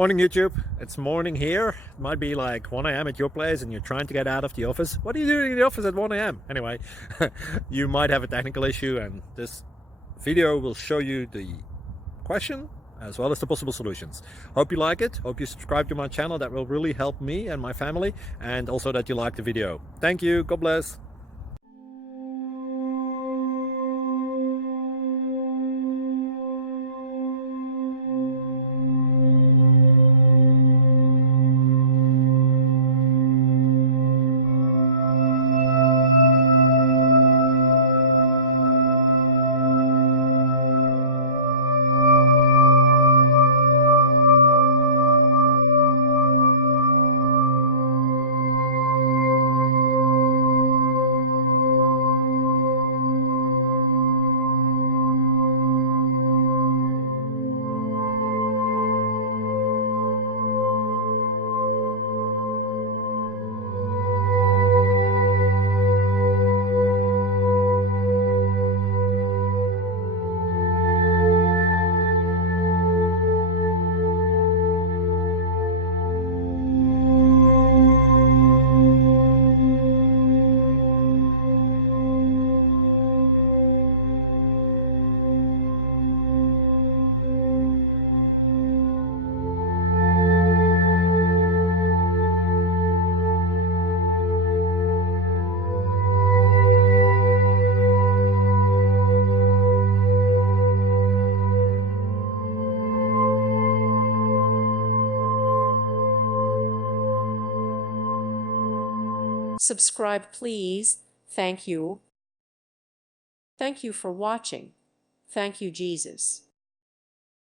Morning YouTube, it's morning here. It might be like 1 a.m. at your place and you're trying to get out of the office. What are you doing in the office at 1 a.m.? Anyway, you might have a technical issue and this video will show you the question as well as the possible solutions. Hope you like it, hope you subscribe to my channel. That will really help me and my family, and also that you like the video. Thank you, God bless. Subscribe, please. Thank you. Thank you for watching. Thank you, Jesus.